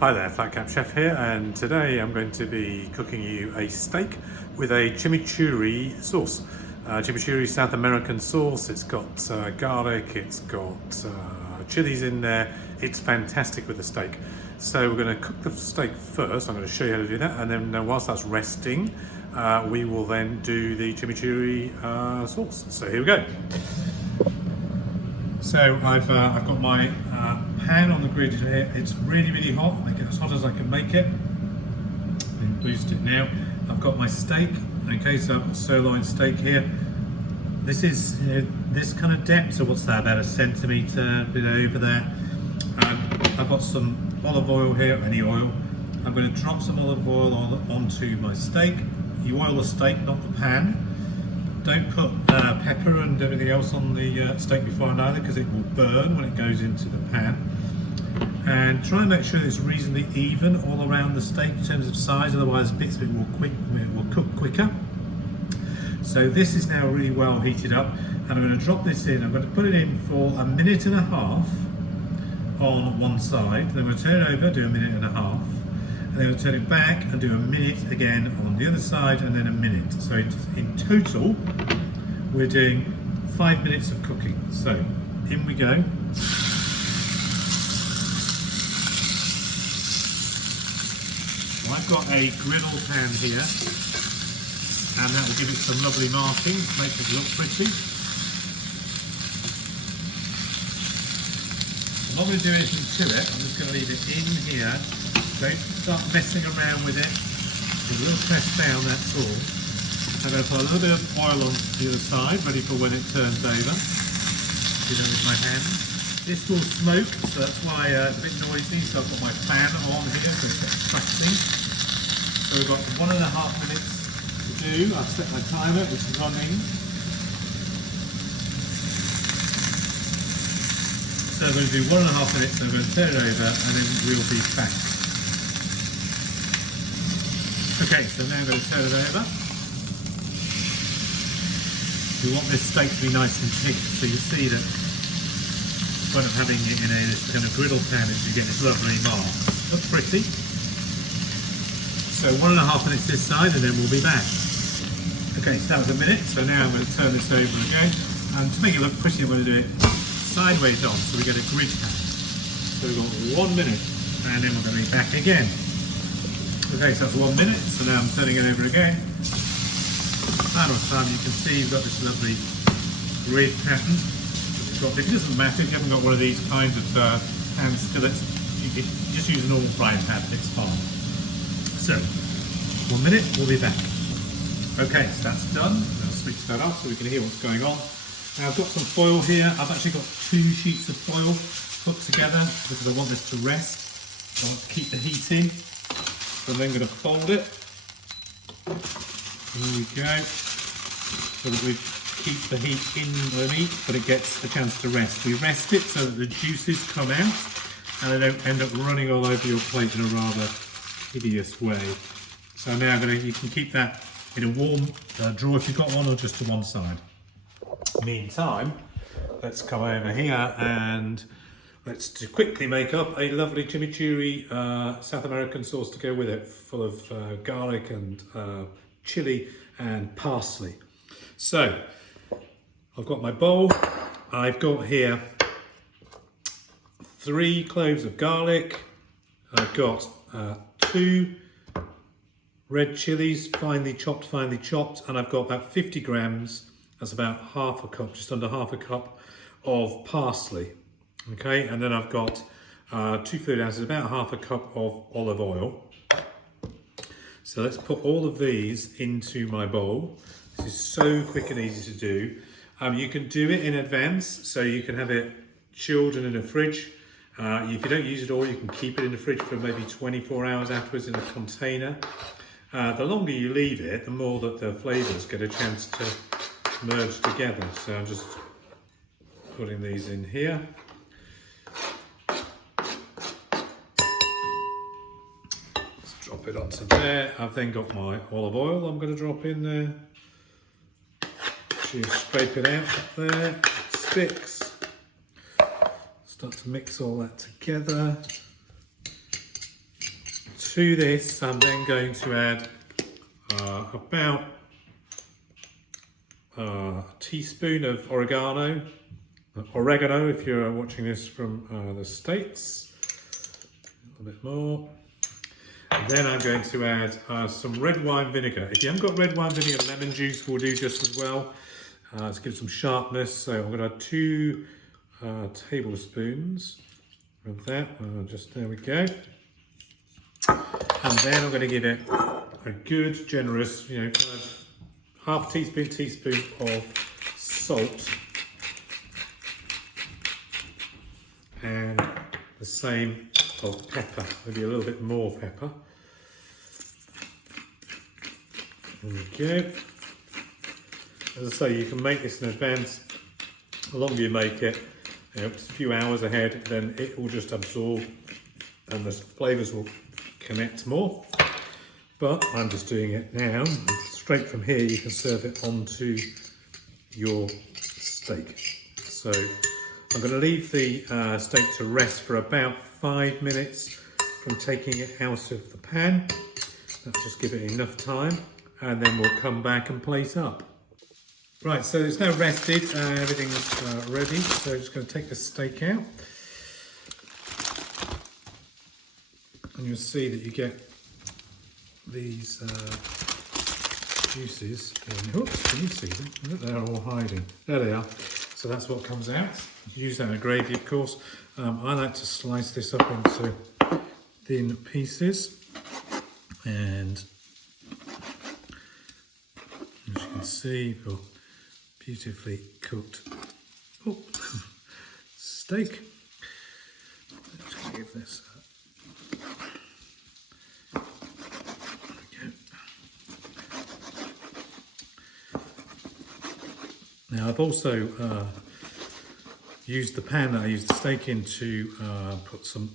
Hi there, Flat Cap Chef here, and today I'm going to be cooking you a steak with a chimichurri sauce. Chimichurri South American sauce. It's got garlic, it's got chilies in there. It's fantastic with the steak. So we're going to cook the steak first. I'm going to show you how to do that, and then whilst that's resting, we will then do the chimichurri sauce. So here we go. So I've got my pan on the grid here. It's really hot. I make it as hot as I can make it. And boost it now. I've got my steak. Okay, so I've got sirloin steak here. This is this kind of depth. So what's that? About a centimetre, a bit over there. I've got some olive oil here. Any oil. I'm going to drop some olive oil onto my steak. You oil the steak, not the pan. Don't put pepper and everything else on the steak beforehand either, because it will burn when it goes into the pan. And try and make sure it's reasonably even all around the steak in terms of size, otherwise bits of it will cook quicker. So this is now really well heated up, and I'm going to drop this in. I'm going to put it in for a minute and a half on one side, then I'm going to turn it over, do a minute and a half, and then we'll turn it back and do a minute again on the other side, and then a minute. So in total, we're doing 5 minutes of cooking. So in we go. So I've got a griddle pan here, and that will give it some lovely markings, make it look pretty. I'm not going to do anything to it, I'm just going to leave it in here. Don't start messing around with it. A little press down, that's all. I'm going to put a little bit of oil on the other side, ready for when it turns over. Do that with my hand. This will smoke, so that's why it's a bit noisy. So I've got my fan on here, so it's pressing. So we've got 1.5 minutes to do. I've set my timer, which is running. So I'm going to do 1.5 minutes, so I'm going to turn it over, and then we'll be back. Okay, so now I'm going to turn it over. We want this steak to be nice and thick, so you see that kind of having it in this kind of griddle pan, as you get this lovely mark. Looks pretty. So 1.5 minutes this side, and then we'll be back. Okay, so that was a minute, so now I'm going to turn this over again. And to make it look pretty, I'm going to do it sideways on, so we get a grid pan. So we've got 1 minute, and then we're going to be back again. Okay, so that's 1 minute, so now I'm turning it over again. Final time, you can see you've got this lovely grid pattern. It doesn't matter if you haven't got one of these kinds of pan skillets, you can just use a normal frying pan, it's fine. So, 1 minute, we'll be back. Okay, so that's done. I'll switch that off so we can hear what's going on. Now I've got some foil here. I've actually got 2 sheets of foil put together because I want this to rest. I want to keep the heat in. So I'm then going to fold it. There we go. So that we keep the heat in the meat, but it gets a chance to rest. We rest it so that the juices come out and they don't end up running all over your plate in a rather hideous way. So now you can keep that in a warm drawer if you've got one, or just to one side. Meantime, let's come over here and let's quickly make up a lovely chimichurri South American sauce to go with it, full of garlic and chili and parsley. So, I've got my bowl. I've got here 3 cloves of garlic. I've got 2 red chilies, finely chopped, and I've got about 50 grams, that's about half a cup, just under half a cup of parsley. Okay, and then I've got 2 food ounces, about half a cup of olive oil. So let's put all of these into my bowl. This is so quick and easy to do. You can do it in advance, so you can have it chilled and in a fridge. If you don't use it all, you can keep it in the fridge for maybe 24 hours afterwards in a container. The longer you leave it, the more that the flavours get a chance to merge together. So I'm just putting these in here. Drop it onto there. I've then got my olive oil I'm going to drop in there. Just scrape it out up there. It sticks. Start to mix all that together. to this, I'm then going to add about a teaspoon of oregano if you're watching this from the States, a little bit more. And then I'm going to add some red wine vinegar. If you haven't got red wine vinegar, lemon juice will do just as well to give some sharpness. So I'm going to add 2 tablespoons of that. Just there we go. And then I'm going to give it a good, generous, kind of half teaspoon of salt, and the same of pepper, maybe a little bit more pepper. There we go. As I say, you can make this in advance. The longer you make it, just a few hours ahead, then it will just absorb and the flavours will connect more. But I'm just doing it now. Straight from here, you can serve it onto your steak. So I'm going to leave the steak to rest for about 5 minutes from taking it out of the pan. Let's just give it enough time, and then we'll come back and plate up. Right, so it's now rested, everything's ready. So I'm just going to take the steak out. And you'll see that you get these juices in. Oops, can you see them? Look, they're all hiding. There they are. So that's what comes out. You can use that in a gravy, of course. I like to slice this up into thin pieces. And as you can see, you've got beautifully cooked steak. Let's just give this Now I've also used the pan that I used the steak in to put some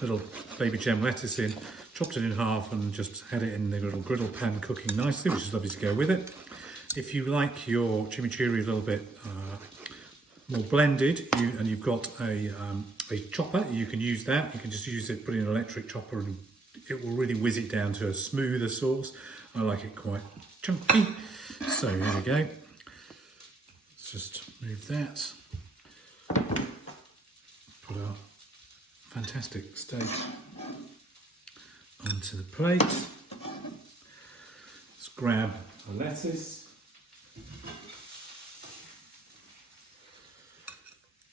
little baby gem lettuce in, chopped it in half and just had it in the little griddle pan cooking nicely, which is lovely to go with it. If you like your chimichurri a little bit more blended and you've got a chopper, you can use that. You can just use it, put it in an electric chopper and it will really whiz it down to a smoother sauce. I like it quite chunky. So there we go. Just move that, put our fantastic steak onto the plate. Let's grab the lettuce.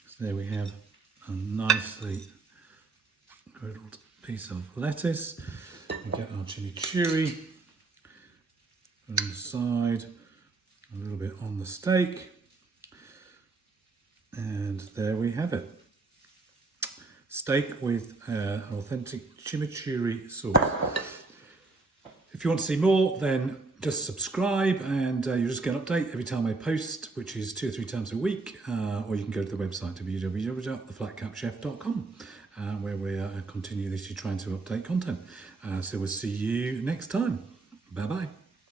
So there we have a nicely griddled piece of lettuce. We get our chimichurri on the side, a little bit on the steak. And there we have it. Steak with authentic chimichurri sauce. If you want to see more, then just subscribe and you'll just get an update every time I post, which is 2 or 3 times a week. Or you can go to the website www.theflatcapchef.com where we are continuously trying to update content. So we'll see you next time. Bye-bye.